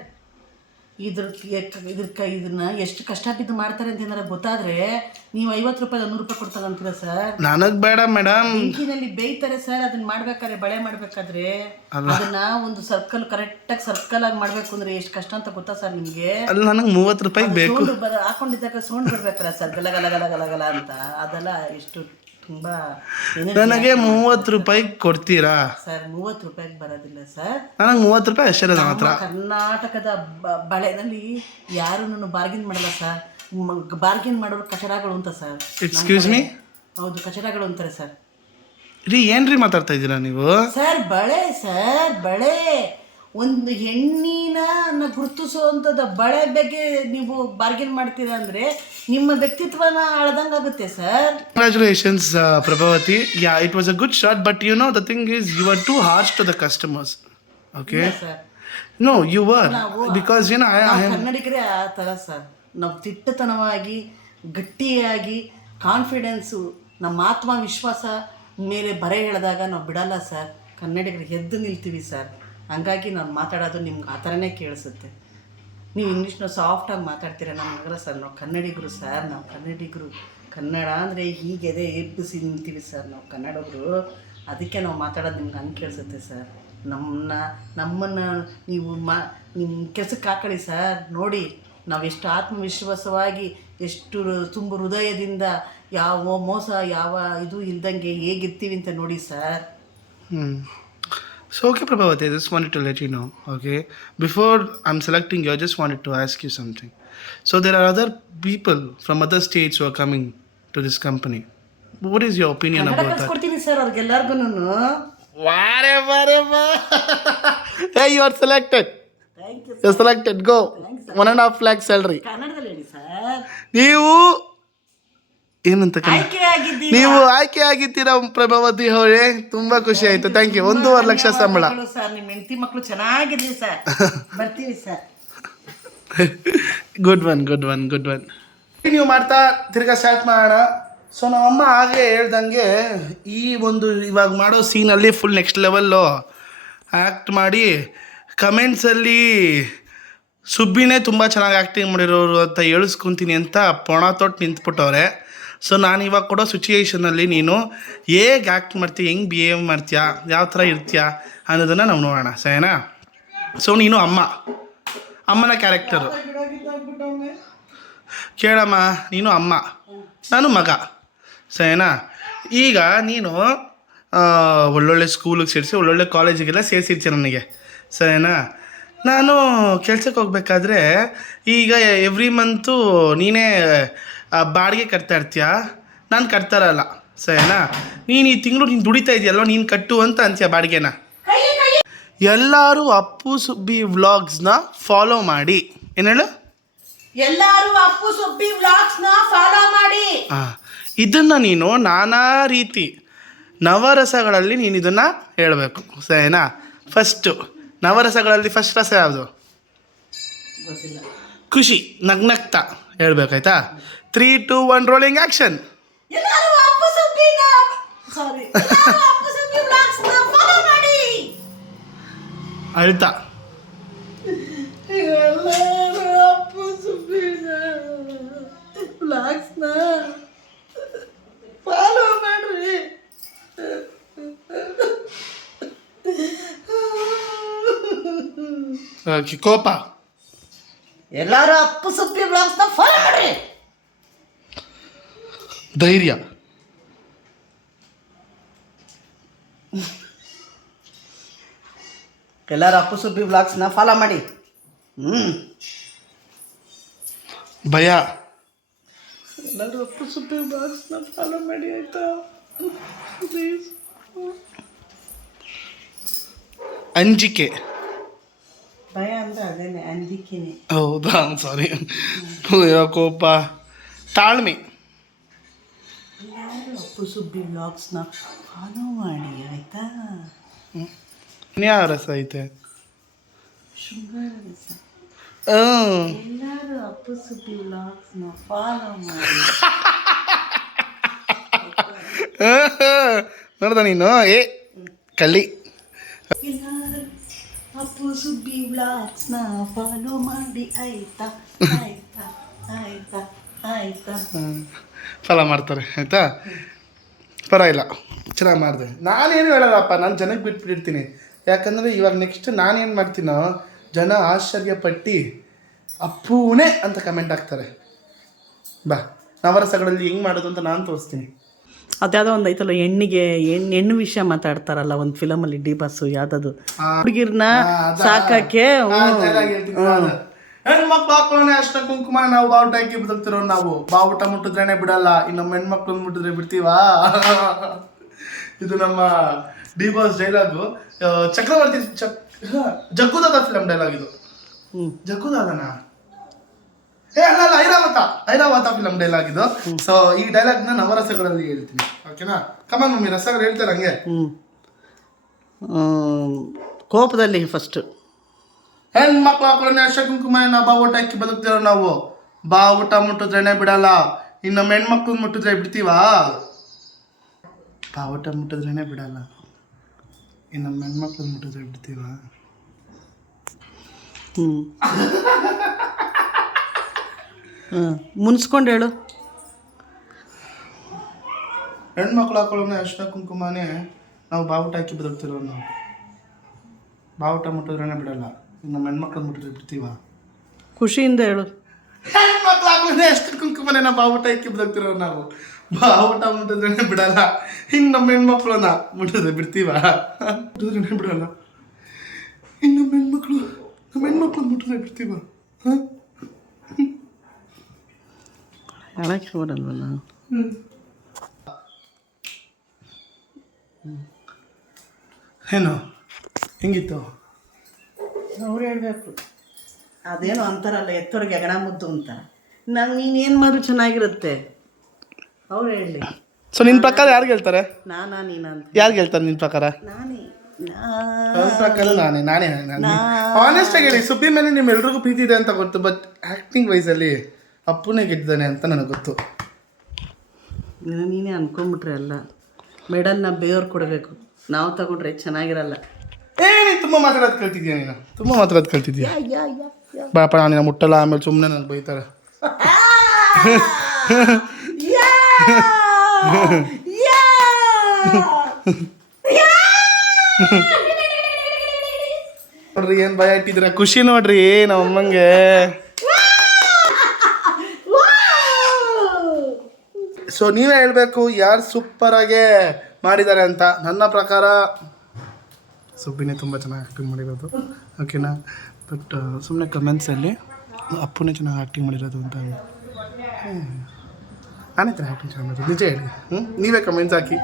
ಇದನ್ನ ಎಷ್ಟು ಕಷ್ಟ ಬಿದ್ದು ಮಾಡ್ತಾರೆ ಅಂತ ಏನಾರ ಗೊತ್ತಾದ್ರೆ ನೀವು 50 ರೂಪಾಯಿ 100 ರೂಪಾಯಿ ಕೊಡ್ತಾರಂತೀರ ಸರ್? ನನಗೆ ಬೇಡ ಮೇಡಮ್. ಬೆಂಕಿನಲ್ಲಿ ಬೇಯ್ತಾರೆ ಸರ್ ಅದನ್ನ ಮಾಡ್ಬೇಕಾದ್ರೆ, ಬಳೆ ಮಾಡ್ಬೇಕಾದ್ರೆ ಅದನ್ನ ಒಂದು ಕರೆಕ್ಟಾಗಿ ಸರ್ಕಲ್ ಆಗಿ ಮಾಡ್ಬೇಕು ಅಂದ್ರೆ ಎಷ್ಟು ಕಷ್ಟ ಅಂತ ಗೊತ್ತಾ ಸರ್ ನಿಮ್ಗೆ? ಅಲ್ಲ, ನನಗೆ 30 ರೂಪಾಯಿಗೆ ಬೇಕು. ಹಾಕೊಂಡಿದ್ದಾಗ ಸೌಂಡ್ ಬರ್ಬೇಕಲ್ಲ ಸರ್, ಗಲ ಗಲ ಗಲ ಗಲ ಗಲ ಅಂತ. ಅದೆಲ್ಲ ಎಷ್ಟು ತುಂಬಾ... ನನಗೆ 30 ರೂಪಾಯಿಗೆ ಕೊಡ್ತೀರಾ ಸರ್? 30 ರೂಪಾಯಿಗೆ ಬರೋದಿಲ್ಲ ಸರ್. ನನಗೆ 30 ರೂಪಾಯಿ ಅಷ್ಟೇ ನನ್ನ ಹತ್ರ. ಕರ್ನಾಟಕದ ಬಳೆನಲ್ಲಿ ಯಾರನ್ನು ಬಾರ್ಗಿನ್ ಮಾಡಲ್ಲ ಸರ್. ಬಾರ್ಗಿನ್ ಮಾಡೋರು ಕಚಡಗಳು ಅಂತ ಸರ್. Excuse me? ಹೌದು, ಕಚಡಗಳು ಅಂತಾರೆ ಸರ್. ರೀ, ಏನ್ರಿ ಮಾತಾಡ್ತಾ ಇದ್ದೀರಾ ನೀವು? ಸರ್, ಬಳೆ ಸರ್, ಬಳೆ ಒಂದು ಹೆಣ್ಣಿನ ಗುರುತಿಸುವಂಥದ್ದು ಬಳೆ ಬಗ್ಗೆ ನೀವು ಬಾರ್ಗೇನ್ ಮಾಡ್ತೀರಾ ಅಂದರೆ ನಿಮ್ಮ ವ್ಯಕ್ತಿತ್ವನ ಅಳ್ದಂಗಾಗುತ್ತೆ sir. Congratulations, Prabhavati. Yeah, it was a good shot, but the thing is, you were too harsh to the customers. Okay? Sir, No, you were. Because, I am... ಕನ್ನಡಿಗರೇ ಆ ಥರ ಸರ್. ನಾವು ತಿಟ್ಟತನವಾಗಿ, ಗಟ್ಟಿಯಾಗಿ, ಕಾನ್ಫಿಡೆನ್ಸು, ನಮ್ಮ ಆತ್ಮವಿಶ್ವಾಸ ಮೇಲೆ ಬರೆ ಹೇಳಿದಾಗ ನಾವು ಬಿಡಲ್ಲ ಸರ್. ಕನ್ನಡಿಗರಿಗೆ ಎದ್ದು ನಿಲ್ತೀವಿ ಸರ್. ಹಂಗಾಗಿ ನಾನು ಮಾತಾಡೋದು ನಿಮ್ಗೆ ಆ ಥರನೇ ಕೇಳಿಸುತ್ತೆ. ನೀವು ಇಂಗ್ಲೀಷ್ನ ಸಾಫ್ಟಾಗಿ ಮಾತಾಡ್ತೀರ, ನಮಗಲ್ಲ ಸರ್. ನಾವು ಕನ್ನಡಿಗರು ಸರ್, ನಾವು ಕನ್ನಡಿಗರು. ಕನ್ನಡ ಅಂದರೆ ಹೀಗೆದೆ ಎಬ್ಬಿಸಿ ನಿಂತೀವಿ ಸರ್ ನಾವು ಕನ್ನಡಗಳು. ಅದಕ್ಕೆ ನಾವು ಮಾತಾಡೋದು ನಿಮ್ಗೆ ಹಂಗೆ ಕೇಳಿಸುತ್ತೆ ಸರ್. ನಮ್ಮನ್ನು ನೀವು ನಿಮ್ಮ ಕೆಲಸಕ್ಕೆ ಹಾಕೊಳ್ಳಿ ಸರ್. ನೋಡಿ ನಾವು ಎಷ್ಟು ಆತ್ಮವಿಶ್ವಾಸವಾಗಿ, ಎಷ್ಟು ತುಂಬ ಹೃದಯದಿಂದ, ಯಾವ ಮೋಸ ಯಾವ ಇದು ಇಲ್ದಂಗೆ ಹೇಗಿರ್ತೀವಿ ಅಂತ ನೋಡಿ sir. So, okay, Prabhavati, I just wanted to let you know, okay? Before I'm selecting you, I just wanted to ask you something. So, there are other people from other states who are coming to this company. What is your opinion Kannada about that? ಕಲ್ಸ್ಕೊಡ್ತೀನಿ sir ಅವ್ರಿಗೆಲ್ಲರಿಗೂ. Hey, you are selected. Thank you. You're selected. Go. 1.5 lakh salary. ಕನ್ನಡದಲ್ಲಿ ಹೇಳಿ sir. ನೀವು ಏನಂತ ಆಯ್ಕೆ ಆಗಿದ್ದೀವಿ. ನೀವು ಆಯ್ಕೆ ಆಗಿದ್ದೀರಾ ಪ್ರಭಾವತಿ ಅವರೇ, ತುಂಬಾ ಖುಷಿ ಆಯ್ತು. Thank you. 1.5 ಲಕ್ಷ ಸಂಬಳ. ಸರ್ ನಿಮ್ಮ ಹೆಂಡತಿ ಮಕ್ಕಳು ಚೆನ್ನಾಗಿರ್ಲಿ ಸರ್. ಬರ್ತೀವಿ ಸರ್. Good one. ನೀವು ಮಾಡ್ತಾ ತಿರ್ಗಾ ಸ್ಟಾರ್ಟ್ ಮಾಡೋಣ. ಸೊ ನಮ್ಮಮ್ಮ ಹಾಗೆ ಹೇಳ್ದಂಗೆ ಈ ಒಂದು ಇವಾಗ ಮಾಡೋ ಸೀನಲ್ಲಿ ಫುಲ್ ನೆಕ್ಸ್ಟ್ ಲೆವೆಲ್ಲು ಆ್ಯಕ್ಟ್ ಮಾಡಿ ಕಮೆಂಟ್ಸಲ್ಲಿ ಸುಬ್ಬಿನೇ ತುಂಬ ಚೆನ್ನಾಗಿ ಆ್ಯಕ್ಟಿಂಗ್ ಮಾಡಿರೋರು ಅಂತ ಹೇಳಿಸ್ಕೊತೀನಿ ಅಂತ ಪೊಣ ತೊಟ್ಟು ನಿಂತ್ಬಿಟ್ಟವ್ರೆ. ಸೊ ನಾನು ಇವಾಗ ಕೊಡೋ ಸಿಚುಯೇಷನಲ್ಲಿ ನೀನು ಹೇಗೆ ಆ್ಯಕ್ಟ್ ಮಾಡ್ತೀಯ, ಹೆಂಗೆ ಬಿಹೇವ್ ಮಾಡ್ತೀಯಾ, ಯಾವ ಥರ ಇರ್ತೀಯ ಅನ್ನೋದನ್ನು ನಾವು ನೋಡೋಣ, ಸರಿನಾ? ಸೊ ನೀನು ಅಮ್ಮನ ಕ್ಯಾರೆಕ್ಟರು ಕೇಳಮ್ಮ. ನೀನು ಅಮ್ಮ, ನಾನು ಮಗ, ಸರಿನಾ? ಈಗ ನೀನು ಒಳ್ಳೊಳ್ಳೆ ಸ್ಕೂಲಿಗೆ ಸೇರಿಸಿ ಒಳ್ಳೊಳ್ಳೆ ಕಾಲೇಜಿಗೆಲ್ಲ ಸೇರಿಸಿರ್ತೀಯ ನನಗೆ, ಸರಿನಾ? ನಾನು ಕೆಲ್ಸಕ್ಕೆ ಹೋಗ್ಬೇಕಾದ್ರೆ ಈಗ ಎವ್ರಿ ಮಂತು ನೀನೇ ಬಾಡಿಗೆ ಕಟ್ತಾ ಇರ್ತೀಯ, ನಾನು ಕಟ್ತಾ ಇರಲ್ಲ, ಸರಿನಾ? ನೀನು ಈ ತಿಂಗಳು ನೀನು ದುಡಿತಾ ಇದೆಯಲ್ವ, ನೀನು ಕಟ್ಟು ಅಂತ ಅಂತೀಯ ಬಾಡಿಗೆನ. ಎಲ್ಲರೂ ಅಪ್ಪು ಸುಬ್ಬಿ ವ್ಲಾಗ್ಸ್ನ ಫಾಲೋ ಮಾಡಿ. ಏನು ಹೇಳು? ಎಲ್ಲರೂ ಅಪ್ಪು ಸುಬ್ಬಿ ವ್ಲಾಗ್ಸ್ನ ಫಾಲೋ ಮಾಡಿ. ಇದನ್ನು ನೀನು ನಾನಾ ರೀತಿ ನವರಸಗಳಲ್ಲಿ ನೀನು ಇದನ್ನು ಹೇಳಬೇಕು, ಸರಿನಾ? ಫಸ್ಟು ನವರಸಗಳಲ್ಲಿ ಫಸ್ಟ್ ರಸ ಯಾವುದು? ಖುಷಿ, ನಗ್ನಗ್ತಾ ಹೇಳ್ಬೇಕಾಯ್ತಾ? 3, 2, 1 ರೋಲಿಂಗ್ ಆ್ಯಕ್ಷನ್. ಎಲ್ಲರೂ ಅಪ್ಪು ಸುಬ್ಬಿನ ಅಪ್ಪು ಸುಬ್ಬಿ ವ್ಲಾಗ್ಸ್ನ ಫಾಲೋ ಮಾಡಿ. ಅಳ್ತಾ. ಎಲ್ಲರೂ ಅಪ್ಪು ಸುಬ್ಬಿನ ವ್ಲಾಗ್ಸ್ನ ಫಾಲೋ ಮಾಡ್ರಿ. ಕೋಪ. ಎಲ್ಲರೂ ಅಪ್ಪು ಸುಬ್ಬಿ ವ್ಲಾಗ್ಸ್ನ ಫಾಲೋ ಮಾಡ್ರಿ. ಧೈರ್ಯ. ಎಲ್ಲರೂ ಅಪ್ಪು ಸುಬ್ಬಿ ವ್ಲಾಗ್ಸ್ನ ಫಾಲೋ ಮಾಡಿ. ಭಯ. ಎಲ್ಲರೂ ಅಪ್ಪು ಸುಬ್ಬಿ ವ್ಲಾಗ್ಸ್ನ ಫಾಲೋ ಮಾಡಿ, ಆಯ್ತಾ? ಪ್ಲೀಸ್. ಅಂಜಿಕೆ. ಭಯ ಅಂದರೆ ಅದೇನೆ, ಅಂಜಿಕೆನೆ. ಹೌದಾ? ಸಾರಿ. ಕೋಪ. ತಾಳ್ಮೆ. ಎಲ್ಲರೂ ಅಪ್ಪು ಸುಬ್ಬಿ ವ್ಲಾಗ್ಸ್ನ ಫಾಲೋ ಮಾಡಿ, ಆಯ್ತಾ? ಯಾವ ರಸ ಐತೆ? ಶೃಂಗಾರ ರಸ. ಎಲ್ಲರೂ ಅಪ್ಪು ಸುಬ್ಬಿ ವ್ಲಾಗ್ಸ್ನ ಫಾಲೋ ಮಾಡಿ. ನೋಡ್ದ ನೀನು? ಕಳ್ಳಿ. ಎಲ್ಲರೂ ಅಪ್ಪು ಸುಬ್ಬಿ ವ್ಲಾಗ್ಸ್ನ ಫಾಲೋ ಮಾಡಿ, ಆಯ್ತಾ? ಆಯ್ತಾ? ಆಯ್ತಾ? ಆಯ್ತಾ? ಫಾಲೋ ಮಾಡ್ತಾರೆ, ಆಯಿತಾ? ಪರವಾಗಿಲ್ಲ, ಚೆನ್ನಾಗಿ ಮಾಡಿದೆ. ನಾನೇನು ಹೇಳಲ್ಲಪ್ಪ, ನಾನು ಜನಕ್ಕೆ ಬಿಟ್ಬಿಟ್ಟಿರ್ತೀನಿ. ಯಾಕಂದರೆ ಇವಾಗ ನೆಕ್ಸ್ಟ್ ನಾನೇನು ಮಾಡ್ತೀನೋ ಜನ ಆಶ್ಚರ್ಯಪಟ್ಟು ಅಪ್ಪೂನೇ ಅಂತ ಕಮೆಂಟ್ ಹಾಕ್ತಾರೆ. ಬಾ, ನವರಸಗಳಲ್ಲಿ ಹೆಂಗೆ ಮಾಡೋದು ಅಂತ ನಾನು ತೋರಿಸ್ತೀನಿ. ಅದ್ಯಾವುದೋ ಒಂದು ಐತಲ್ಲ, ಹೆಣ್ಣು ವಿಷಯ ಮಾತಾಡ್ತಾರಲ್ಲ ಒಂದು ಫಿಲಮಲ್ಲಿ, ಡಿ ಬಾಸು ಯಾವ್ದದು, ಹುಡುಗಿರ್ನ ಸಾಕಕ್ಕೆ ಹೆಣ್ಮಕ್ಳು ಹಾಕೊಳ್ಳೋಣ ಅಷ್ಟ ಕುಂಕುಮ, ನಾವು ಬಾವುಟ ಹಾಕಿ ಬದುಕ್ತಿರೋ ನಾವು. ಬಾವುಟ ಮುಟ್ಟಿದ್ರೇನೆ ಬಿಡಲ್ಲ, ಇನ್ನು ನಮ್ಮ ಹೆಣ್ಮಕ್ಳನ್ನ ಮುಟ್ಟಿದ್ರೆ ಬಿಡ್ತೀವಾ? ಇದು ನಮ್ಮ ಡಿ ಬಾಸ್ ಡೈಲಾಗು. ಚಕ್ರವರ್ತಿ ಜಗ್ಗುದಾದ ಫಿಲಮ್ ಡೈಲಾಗ್ ಇದು. ಜಗ್ಗುದಾದನಾ? ಅಲ್ಲ, ಐರಾವತ ಫಿಲಮ್ ಡೈಲಾಗ್ ಇದು. ಸೊ ಈ ಡೈಲಾಗ್ನ ನವರಸಗಳಲ್ಲಿ ಹೇಳ್ತೀನಿ, ಓಕೆನಾ? ಕಮಾನ್ ಮಮ್ಮಿ, ರಸಗಳು ಹೇಳ್ತಾರೆ ಹಂಗೆ. ಕೋಪದಲ್ಲಿ ಫಸ್ಟ್ ಹೆಣ್ಮಕ್ಳು ಹಾಕೊಳ್ಳೋಣ ಅಷ್ಟ ಕುಂಕುಮ, ನಾವು ಬಾವುಟ ಹಾಕಿ ಬದುಕ್ತಿರೋ ನಾವು. ಬಾವುಟ ಮುಟ್ಟಿದ್ರೇನೆ ಬಿಡಲ್ಲ, ಇನ್ನು ನಮ್ಮ ಹೆಣ್ಮಕ್ಳು ಮುಟ್ಟಿದ್ರೆ ಬಿಡ್ತೀವಾ? ಬಾವುಟ ಮುಟ್ಟಿದ್ರೇನೆ ಬಿಡಲ್ಲ, ಇನ್ನು ನಮ್ಮ ಹೆಣ್ಮಕ್ಳು ಮುಟ್ಟಿದ್ರೆ ಬಿಡ್ತೀವಾ? ಮುನ್ಸ್ಕೊಂಡು ಹೇಳು. ಹೆಣ್ಮಕ್ಳು ಹಾಕೊಳ್ಳೋಣ ಅಷ್ಟ ಕುಂಕುಮನೇ, ನಾವು ಬಾವುಟ ಹಾಕಿ ಬದುಕ್ತಿರೋ ನಾವು. ಬಾವುಟ ಮುಟ್ಟಿದ್ರೇನೆ ಬಿಡಲ್ಲ, ನಮ್ಮ ಹೆಣ್ಮಕ್ಳು ಮುಟ್ಟಿದ್ರೆ ಬಿಡ್ತೀವ? ಖುಷಿಯಿಂದ ಹೇಳು. ಹೆಣ್ಮಕ್ಳು ಹಾಕೊಳ್ಳೋಣ ಅಷ್ಟ ಕುಂಕುಮನೇ, ನಾವು ಬಾವುಟ ಹಾಕಿ ಬದುಕ್ತಿರೋ ನಾವು. ಬಾವುಟ ಮುಟ್ಟಿದ್ರೇನೆ ಬಿಡಲ್ಲ, ಹಿಂಗೆ ನಮ್ಮ ಹೆಣ್ಮಕ್ಳನ್ನ ಮುಟ್ಟಿದ್ರೆ ಬಿಡ್ತೀವ? ಮುಟ್ಟಿದ್ರೇನೆ ಬಿಡಲ್ಲ. ನಮ್ಮ ಹೆಣ್ಮಕ್ಳು ಮುಟ್ಟಿದ್ರೆ ಬಿಡ್ತೀವ? ಹಾಂ, ಹೇಳಕ್ಕೆ ಬರಲ್ವಲ್ಲ. ಏನು ಹೆಂಗಿತ್ತು? ಅವ್ರು ಹೇಳಬೇಕು. ಅದೇನೋ ಅಂತಾರಲ್ಲ, ಎತ್ತೋರಿಗೆ ಹೆಗಣ ಮುದ್ದು ಅಂತ. ನೀನೇನು ಮಾಡಿದ್ರು ಚೆನ್ನಾಗಿರುತ್ತೆ. ಅವ್ರು ಹೇಳಲಿ. ಸೊ ನಿನ್ನ ಪ್ರಕಾರ ಯಾರು ಗೆಲ್ತಾರೆ? ನಾನಾ ನೀನಾ ಅಂತ? ಯಾರು ಗೆಲ್ತಾರೆ ನಿನ್ನ ಪ್ರಕಾರ? ನಾನೇ. ನನ್ನ ಪ್ರಕಾರ ನಾನೇ ಆನೆಸ್ಟ್ ಆಗಿ ಹೇಳಿ. ಸುಬ್ಬಿ ಮೇಲೆ ನಿಮ್ಮೆಲ್ರಿಗೂ ಪ್ರೀತಿ ಇದೆ ಅಂತ ಗೊತ್ತು, ಬಟ್ ಆ್ಯಕ್ಟಿಂಗ್ ವೈಸಲ್ಲಿ ಅಪ್ಪುನೇ ಗೆದ್ದಿದ್ದಾನೆ ಅಂತ ನನಗೆ ಗೊತ್ತು. ನೀನೇ ಅನ್ಕೊಂಬಿಟ್ರೆ ಅಲ್ಲ, ಮೆಡಲ್ನ ಬೇಯವ್ರು ಕೊಡಬೇಕು, ನಾವು ತಗೊಂಡ್ರೆ ಚೆನ್ನಾಗಿರಲ್ಲ. ನೀನು ತುಂಬ ಮಾತಾಡೋದು ಕಲ್ತಿದ್ಯಾ? ನೀನು ತುಂಬ ಮಾತಾಡೋದು ಕಲ್ತಿದ್ಯಾ? ಬಾಪ, ನಾನು ಮುಟ್ಟಲ್ಲ, ಆಮೇಲೆ ಸುಮ್ಮನೆ ನನಗೆ ಬೈತಾರೆ. ನೋಡ್ರಿ ಏನು ಭಯ ಇಟ್ಟಿದ್ರ, ಖುಷಿ ನೋಡ್ರಿ ನಮ್ಮ ಅಮ್ಮಂಗೆ. ಸೊ ನೀವೇ ಹೇಳಬೇಕು ಯಾರು ಸೂಪರಾಗೆ ಮಾಡಿದ್ದಾರೆ ಅಂತ. ನನ್ನ ಪ್ರಕಾರ ಸುಬ್ಬಿನೇ ತುಂಬ ಚೆನ್ನಾಗಿ ಆ್ಯಕ್ಟಿಂಗ್ ಮಾಡಿರೋದು, ಓಕೆನಾ? ಬಟ್ ಸುಮ್ಮನೆ ಕಮೆಂಟ್ಸಲ್ಲಿ ಅಪ್ಪುನೇ ಚೆನ್ನಾಗಿ ಆ್ಯಕ್ಟಿಂಗ್ ಮಾಡಿರೋದು ಅಂತ. ನಾನೇ ಥರ ಆ್ಯಕ್ಟಿಂಗ್ ಚೆನ್ನಾಗಿ ಮಾಡಿರೋದು, ನಿಜ ಹೇಳಿ. ನೀವೇ ಕಮೆಂಟ್ಸ್ ಹಾಕಿ.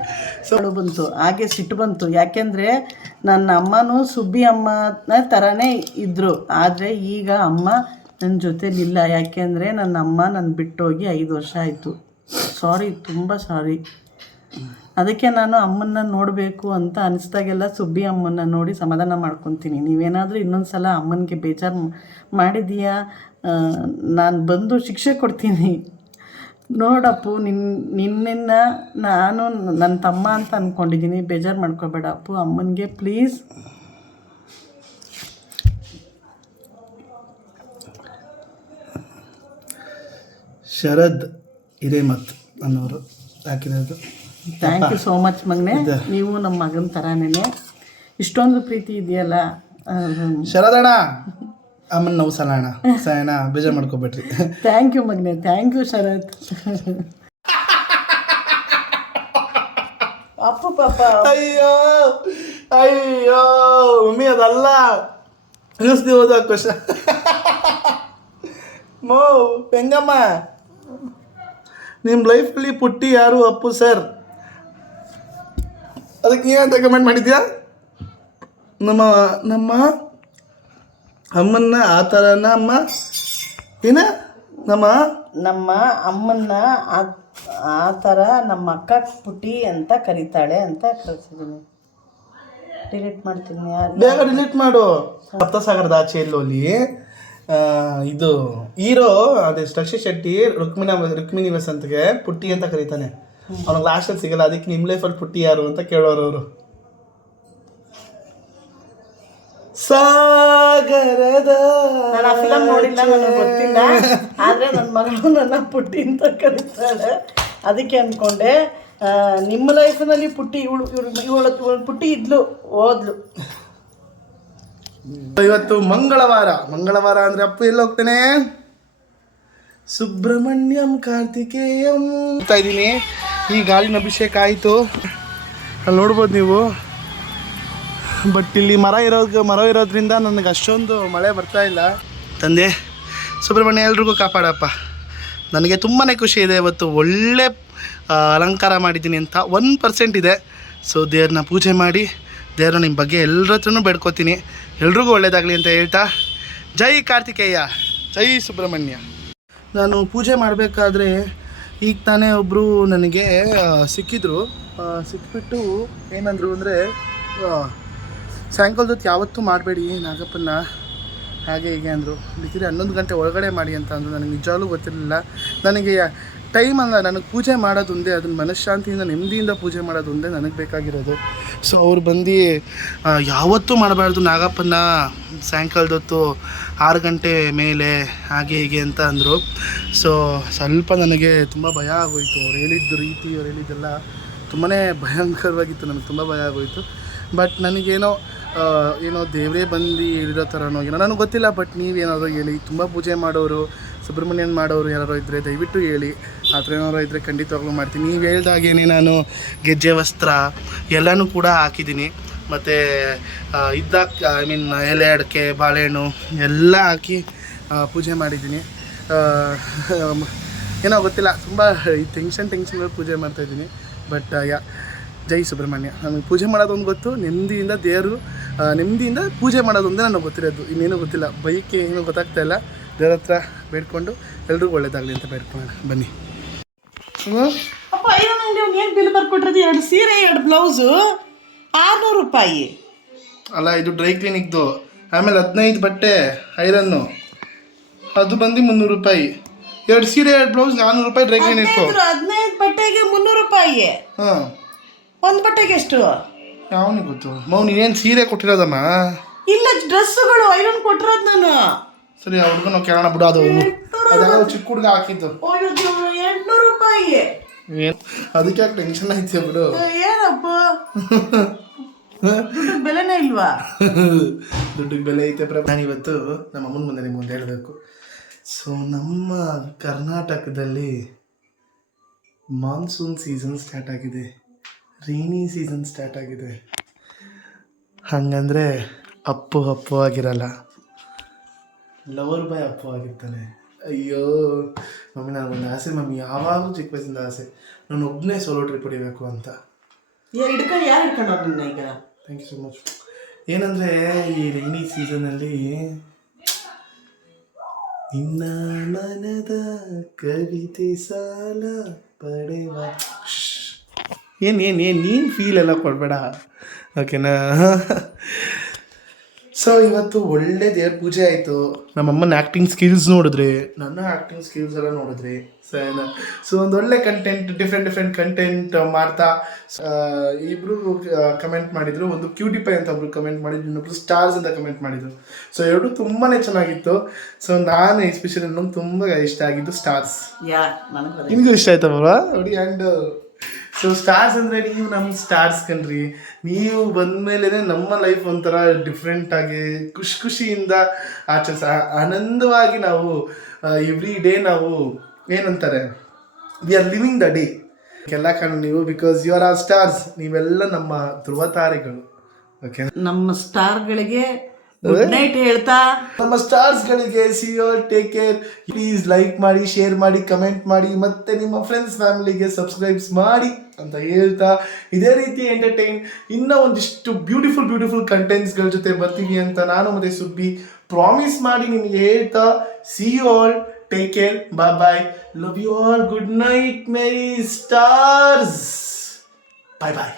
ಸೊ ಬಂತು, ಹಾಗೆ ಸಿಟ್ಟು ಬಂತು. ಯಾಕೆಂದರೆ ನನ್ನ ಅಮ್ಮನೂ ಸುಬ್ಬಿ ಅಮ್ಮನ ಥರನೇ ಇದ್ದರು, ಆದರೆ ಈಗ ಅಮ್ಮ ನನ್ನ ಜೊತೆಲಿಲ್ಲ. ಯಾಕೆಂದರೆ ನನ್ನ ಅಮ್ಮ ನನ್ನ ಬಿಟ್ಟೋಗಿ 5 ವರ್ಷ ಆಯಿತು. ಸಾರಿ, ತುಂಬ ಸಾರಿ. ಅದಕ್ಕೆ ನಾನು ಅಮ್ಮನ್ನ ನೋಡಬೇಕು ಅಂತ ಅನಿಸ್ದಾಗೆಲ್ಲ ಸುಬ್ಬಿ ಅಮ್ಮನ್ನ ನೋಡಿ ಸಮಾಧಾನ ಮಾಡ್ಕೊತೀನಿ. ನೀವೇನಾದರೂ ಇನ್ನೊಂದು ಸಲ ಅಮ್ಮನಿಗೆ ಬೇಜಾರು ಮಾಡಿದೀಯಾ, ನಾನು ಬಂದು ಶಿಕ್ಷೆ ಕೊಡ್ತೀನಿ. ನೋಡಪ್ಪು, ನಿನ್ನ ನಾನು ನನ್ನ ತಮ್ಮ ಅಂತ ಅಂದ್ಕೊಂಡಿದ್ದೀನಿ, ಬೇಜಾರು ಮಾಡ್ಕೋಬೇಡ ಅಪ್ಪು. ಅಮ್ಮನಿಗೆ ಪ್ಲೀಸ್. ಶರದ್ ಹಿರೇಮತ್ ಅನ್ನೋರು ಹಾಕಿರೋದು. ಥ್ಯಾಂಕ್ ಯು ಸೋ ಮಚ್ ಮಗನೇ, ನೀವು ನಮ್ಮ ಮಗನ ಥರನೇ. ಇಷ್ಟೊಂದು ಪ್ರೀತಿ ಇದೆಯಲ್ಲ ಶರದಣ್ಣ. ಅಮ್ಮನ ನಾವು ಸಲಣ ಸಣ್ಣ ಬೇಜಾರು ಮಾಡ್ಕೊಬೇಡ್ರಿ. ಥ್ಯಾಂಕ್ ಯು ಮಗನೇ, ಥ್ಯಾಂಕ್ ಯು ಶರತ್. ಅಪ್ಪು ಪಾಪ. ಅಯ್ಯೋ ಅಯ್ಯೋ ಮಮ್ಮಿ, ಅದಲ್ಲ ಅನ್ನಿಸ್ತೀವಿ ಹೋದ ಕ್ವಶನ್. ಮೋ ಹೆಂಗಮ್ಮ, ನಿಮ್ಮ ಲೈಫಲ್ಲಿ ಪುಟ್ಟಿ ಯಾರು? ಅಪ್ಪು ಸರ್. ಅದಕ್ಕೆ ಏನಂತ ಕಮೆಂಟ್ ಮಾಡಿದ್ಯಾ? ನಮ್ಮ ಅಮ್ಮನ್ನ ಆ ಥರನ ಅಮ್ಮ ಏನ ನಮ್ಮ ಅಮ್ಮನ್ನ ಆ ಥರ ನಮ್ಮ ಅಕ್ಕ ಪುಟ್ಟಿ ಅಂತ ಕರೀತಾಳೆ ಅಂತ ಕಳಿಸಿದ್ದೀನಿ. ಡಿಲೀಟ್ ಮಾಡ್ತೀನಿ. ಬೇಗ ಡಿಲೀಟ್ ಮಾಡು. ಸಪ್ತಸಾಗರದ ಆಚೆ ಎಲ್ಲೋಲಿ ಇದು ಹೀರೋ ಅದೇ ರಕ್ಷಿ ಶೆಟ್ಟಿ ರುಕ್ಮಿಣಿ ವಸಂತ್ಗೆ ಪುಟ್ಟಿ ಅಂತ ಕರೀತಾನೆ. ಅವನಿಗೆ ಲಾಸ್ಟಲ್ಲಿ ಸಿಗಲ್ಲ, ಅದಕ್ಕೆ ನಿಮ್ಮ ಲೈಫಲ್ಲಿ ಪುಟ್ಟಿ ಯಾರು ಅಂತ ಕೇಳೋರು ಅವರು. ಸಾಗರದ ನಾನು ಆ ಫಿಲಮ್ ನೋಡಿಲ್ಲ, ನನಗೆ ಗೊತ್ತಿಲ್ಲ. ಆದರೆ ನನ್ನ ಮಗಳು ನನ್ನ ಪುಟ್ಟಿ ಅಂತ ಕರೀತಾಳೆ, ಅದಕ್ಕೆ ಅಂದ್ಕೊಂಡೆ. ನಿಮ್ಮ ಲೈಫಿನಲ್ಲಿ ಪುಟ್ಟಿ ಇವಳು ಪುಟ್ಟಿ ಇದ್ಲು, ಹೋದ್ಲು. ಇವತ್ತು ಮಂಗಳವಾರ ಅಂದರೆ ಅಪ್ಪು ಎಲ್ಲ ಹೋಗ್ತಾನೆ? ಸುಬ್ರಹ್ಮಣ್ಯಂ ಕಾರ್ತಿಕೇಯಂ ಅಂತ ಇದ್ದೀನಿ. ಈ ಗಾಳಿನ ಅಭಿಷೇಕ ಆಯಿತು, ಅಲ್ಲಿ ನೋಡ್ಬೋದು ನೀವು. ಬಟ್ ಇಲ್ಲಿ ಮರ ಇರೋದ್ರಿಂದ ನನಗೆ ಅಷ್ಟೊಂದು ಮಳೆ ಬರ್ತಾ ಇಲ್ಲ. ತಂದೆ ಸುಬ್ರಹ್ಮಣ್ಯ ಎಲ್ರಿಗೂ ಕಾಪಾಡಪ್ಪ. ನನಗೆ ತುಂಬಾ ಖುಷಿ ಇದೆ, ಇವತ್ತು ಒಳ್ಳೆ ಅಲಂಕಾರ ಮಾಡಿದ್ದೀನಿ ಅಂತ 1% ಇದೆ. ಸೊ ದೇವ್ರನ್ನ ಪೂಜೆ ಮಾಡಿ, ದೇವ್ರ ನಿಮ್ಮ ಬಗ್ಗೆ ಎಲ್ಲರ ಹತ್ರನೂ ಬೇಡ್ಕೋತೀನಿ, ಎಲ್ರಿಗೂ ಒಳ್ಳೇದಾಗಲಿ ಅಂತ ಹೇಳ್ತಾ, ಜೈ ಕಾರ್ತಿಕೇಯ, ಜೈ ಸುಬ್ರಹ್ಮಣ್ಯ. ನಾನು ಪೂಜೆ ಮಾಡಬೇಕಾದ್ರೆ ಈಗ ತಾನೇ ಒಬ್ಬರು ನನಗೆ ಸಿಕ್ಬಿಟ್ಟು ಏನಂದರು ಅಂದರೆ, ಸಾಯಂಕಾಲದ ಹೊತ್ತು ಯಾವತ್ತೂ ಮಾಡಬೇಡಿ ನಾಗಪ್ಪನ, ಹಾಗೆ ಹೀಗೆ ಅಂದರು. ಬೇಕಿದ್ರೆ 11 ಗಂಟೆ ಒಳಗಡೆ ಮಾಡಿ ಅಂತ ಅಂದರು. ನನಗೆ ನಿಜವಾಗ್ಲೂ ಗೊತ್ತಿರಲಿಲ್ಲ. ನನಗೆ ಟೈಮ್ ಅಲ್ಲ, ನನಗೆ ಪೂಜೆ ಮಾಡೋದೊಂದೇ, ಅದನ್ನು ಮನಃಶಾಂತಿಯಿಂದ ನೆಮ್ಮದಿಯಿಂದ ಪೂಜೆ ಮಾಡೋದೊಂದೇ ನನಗೆ ಬೇಕಾಗಿರೋದು. ಸೊ ಅವ್ರು ಬಂದು ಯಾವತ್ತೂ ಮಾಡಬಾರ್ದು ನಾಗಪ್ಪನ ಸಾಯಂಕಾಲದ ಹೊತ್ತು 6 ಗಂಟೆ ಮೇಲೆ ಹಾಗೆ ಹೀಗೆ ಅಂತ ಅಂದರು. ಸೊ ಸ್ವಲ್ಪ ನನಗೆ ತುಂಬ ಭಯ ಆಗೋಯಿತು. ಅವ್ರು ಹೇಳಿದ್ದು ರೀತಿ, ಅವ್ರು ಹೇಳಿದ್ದೆಲ್ಲ ತುಂಬಾ ಭಯಂಕರವಾಗಿತ್ತು. ನನಗೆ ತುಂಬ ಭಯ ಆಗೋಯಿತು. ಬಟ್ ನನಗೇನೋ ದೇವರೇ ಬಂದು ಹೇಳಿರೋ ಥರನೋ ಏನೋ ನನಗೆ ಗೊತ್ತಿಲ್ಲ. ಬಟ್ ನೀವೇನಾದ್ರು ಹೇಳಿ, ತುಂಬ ಪೂಜೆ ಮಾಡೋರು, ಸುಬ್ರಹ್ಮಣ್ಯನ ಮಾಡೋರು ಯಾರೋ ಇದ್ದರೆ ದಯವಿಟ್ಟು ಹೇಳಿ. ಆ ಥರ ಏನಾರು ಇದ್ದರೆ ಖಂಡಿತವಾಗ್ಲೂ ಮಾಡ್ತೀನಿ. ನೀವು ಹೇಳ್ದಾಗೇನೆ ನಾನು ಗೆಜ್ಜೆ ವಸ್ತ್ರ ಎಲ್ಲನೂ ಕೂಡ ಹಾಕಿದ್ದೀನಿ. ಮತ್ತು ಐ ಮೀನ್ ಎಲೆ ಅಡಿಕೆ ಬಾಳೆಹಣ್ಣು ಎಲ್ಲ ಹಾಕಿ ಪೂಜೆ ಮಾಡಿದ್ದೀನಿ. ಏನೋ ಗೊತ್ತಿಲ್ಲ, ತುಂಬ ಟೆನ್ಷನ್ ಪೂಜೆ ಮಾಡ್ತಾಯಿದ್ದೀನಿ. ಬಟ್ ಜೈ ಸುಬ್ರಹ್ಮಣ್ಯ. ನಮಗೆ ಪೂಜೆ ಮಾಡೋದೊಂದು ಗೊತ್ತು, ನೆಮ್ಮದಿಯಿಂದ ದೇವರು ನೆಮ್ಮದಿಯಿಂದ ಪೂಜೆ ಮಾಡೋದೊಂದೇ ನನಗೆ ಗೊತ್ತಿರೋದು, ಇನ್ನೇನು ಗೊತ್ತಿಲ್ಲ. ಬೈಕ್ ಏನೂ ಗೊತ್ತಾಗ್ತಾಯಿಲ್ಲ. ದೇವ್ರ ಹತ್ರ ಬೇಡ್ಕೊಂಡು ಎಲ್ರಿಗೂ ಒಳ್ಳೇದಾಗಲಿ ಅಂತ ಬೇಡ್ಕೊಳ್ಳೋಣ ಬನ್ನಿ. ಅಪ್ಪ ಏನು ಬಿಲ್ ಬರ್ಕೊಟ್ರದು? 2 ಸೀರೆ 2 ಬ್ಲೌಸು 600 ರೂಪಾಯಿ. ಅಲ್ಲ, ಇದು ಡ್ರೈ ಕ್ಲೀನಿಕ್ದು. ಆಮೇಲೆ 15 ಬಟ್ಟೆ ಐರನ್ನು, ಅದು ಬಂದು 300 ರೂಪಾಯಿ. 2 ಸೀರೆ 2 ಬ್ಲೌಸ್ 400 ರೂಪಾಯಿ ಡ್ರೈ ಕ್ಲೀನಿಕ್ಕು. 15 ಬಟ್ಟೆಗೆ 300 ರೂಪಾಯಿ. ಹಾಂ, ಒಂದು ಬಟ್ಟೆಗೆ ಎಷ್ಟು? ಯಾವನಿಗೆ ಗೊತ್ತು? ನೀನೇನು ಸೀರೆ ಕೊಟ್ಟಿರೋದಮ್ಮ? ಇಲ್ಲ, ಡ್ರೆಸ್ಸುಗಳು ಐರನ್ ಕೊಟ್ಟಿರೋದು ನಾನು. ಸರಿ, ಅವ್ರಿಗೂ ನಾವು ಕೇಳೋಣ ಬಿಡು. ಅದು ಚಿಕ್ಕ ಹುಡುಗ ಹಾಕಿದ್ದು 800 ರೂಪಾಯಿ. ಏನು ಅದಕ್ಕೆ ಟೆನ್ಷನ್ ಆಯ್ತು ಬಿಡು. ಏನಪ್ಪ ಬೆಲೆನೇ ಇಲ್ವಾ? ದುಡ್ಡಿಗೆ ಬೆಲೆ ಐತೆ. ನಾನು ಇವತ್ತು ನಮ್ಮ ಅಮ್ಮನ ಮುಂದೆ ನಿಮ್ಗೆ ಹೇಳಬೇಕು. ಸೊ ನಮ್ಮ ಕರ್ನಾಟಕದಲ್ಲಿ ಮಾನ್ಸೂನ್ ಸೀಸನ್ ಸ್ಟಾರ್ಟ್ ಆಗಿದೆ, ರೈನಿ ಸೀಸನ್ ಸ್ಟಾರ್ಟ್ ಆಗಿದೆ. ಹಾಗಂದರೆ ಅಪ್ಪು ಆಗಿರಲ್ಲ, ಲವರ್ ಬಾಯ್ ಅಪ್ಪು ಆಗಿರ್ತಾನೆ. ಅಯ್ಯೋ ಮಮ್ಮಿ, ನನಗೊಂದು ಆಸೆ ಮಮ್ಮಿ, ಯಾವಾಗಲೂ ಚಿಕ್ಕ ವಯಸ್ಸಿಂದ ಆಸೆ, ನಾನು ಒಬ್ಬನೇ ಸೋಲೋ ಟ್ರಿಪ್ ಹೊಡಿಬೇಕು ಅಂತ. ಯಾರು ಹಿಡ್ಕೊಂಡು ಈಗ? Thank you so much. ಏನಂದರೆ ಈ ರೈನಿ ಸೀಸನಲ್ಲಿ ನಿನ್ನ ಮನದ ಕವಿತೆ ಸಾಲ ಪಡೆವ ನೀನು ಫೀಲ್ ಎಲ್ಲ ಕೊಡಬೇಡ, ಓಕೆನಾ? ಸೊ ಇವತ್ತು ಒಳ್ಳೆ ದೇವ್ರ ಪೂಜೆ ಆಯಿತು. ನಮ್ಮಮ್ಮನ ಆ್ಯಕ್ಟಿಂಗ್ ಸ್ಕಿಲ್ಸ್ ನೋಡಿದ್ರೆ, ನನ್ನ ಆ್ಯಕ್ಟಿಂಗ್ ಸ್ಕಿಲ್ಸ್ ಎಲ್ಲ ನೋಡಿದ್ರಿ. ಸೊ ಒಂದು ಒಳ್ಳೆ ಕಂಟೆಂಟ್, ಡಿಫ್ರೆಂಟ್ ಕಂಟೆಂಟ್ ಮಾಡ್ತಾ ಇಬ್ಬರು ಕಮೆಂಟ್ ಮಾಡಿದರು. ಒಂದು ಕ್ಯೂಟಿಪೈ ಅಂತ ಒಬ್ರು ಕಮೆಂಟ್ ಮಾಡಿದ್ರು, ಇನ್ನೊಬ್ರು ಸ್ಟಾರ್ಸ್ ಅಂತ ಕಮೆಂಟ್ ಮಾಡಿದರು. ಸೊ ಎರಡು ತುಂಬಾ ಚೆನ್ನಾಗಿತ್ತು. ಸೊ ನಾನು ಎಸ್ಪೆಷಲಿ ನನಗೆ ತುಂಬ ಇಷ್ಟ ಆಗಿದ್ದು ಸ್ಟಾರ್ಸ್. ನಿಮಗೂ ಇಷ್ಟ ಆಯ್ತಲ್ವಾ ನೋಡಿ? ಆ್ಯಂಡ್ ಸೊ ಸ್ಟಾರ್ಸ್ ಅಂದರೆ ನೀವು ನಮ್ಮ ಸ್ಟಾರ್ಸ್ ಕಣ್ರಿ. ನೀವು ಬಂದಮೇಲೆ ನಮ್ಮ ಲೈಫ್ ಒಂಥರ ಡಿಫ್ರೆಂಟಾಗಿ ಖುಷಿಯಿಂದ ಆನಂದವಾಗಿ ನಾವು ಎವ್ರಿ ಡೇ ನಾವು ಏನಂತಾರೆ, we are living the day. ಎಲ್ಲ ಕಾರಣ ನೀವು, because you are are stars. ನೀವೆಲ್ಲ ನಮ್ಮ ಧ್ರುವ ತಾರೆಗಳು, ಓಕೆ? ನಮ್ಮ ಸ್ಟಾರ್ಗಳಿಗೆ ಗುಡ್ ನೈಟ್ ಹೇಳ್ತಾ, ನಮ್ಮ ಸ್ಟಾರ್ಸ್ಗಳಿಗೆ see you all, take care. Please like ಮಾಡಿ, ಶೇರ್ ಮಾಡಿ, ಕಮೆಂಟ್ ಮಾಡಿ, ಮತ್ತೆ ನಿಮ್ಮ ಫ್ರೆಂಡ್ಸ್ ಫ್ಯಾಮಿಲಿಗೆ ಸಬ್ಸ್ಕ್ರೈಬ್ಸ್ ಮಾಡಿ ಅಂತ ಹೇಳ್ತಾ, ಇದೇ ರೀತಿ ಇನ್ನೂ ಒಂದಿಷ್ಟು ಬ್ಯೂಟಿಫುಲ್ ಕಂಟೆಂಟ್ಸ್ಗಳ ಜೊತೆ ಬರ್ತೀವಿ ಅಂತ ನಾನು ಮತ್ತೆ ಸುಬ್ಬಿ ಪ್ರಾಮಿಸ್ ಮಾಡಿ ನಿಮಗೆ ಹೇಳ್ತಾ, see you all, take care, bye, love you all, good night my stars, bye.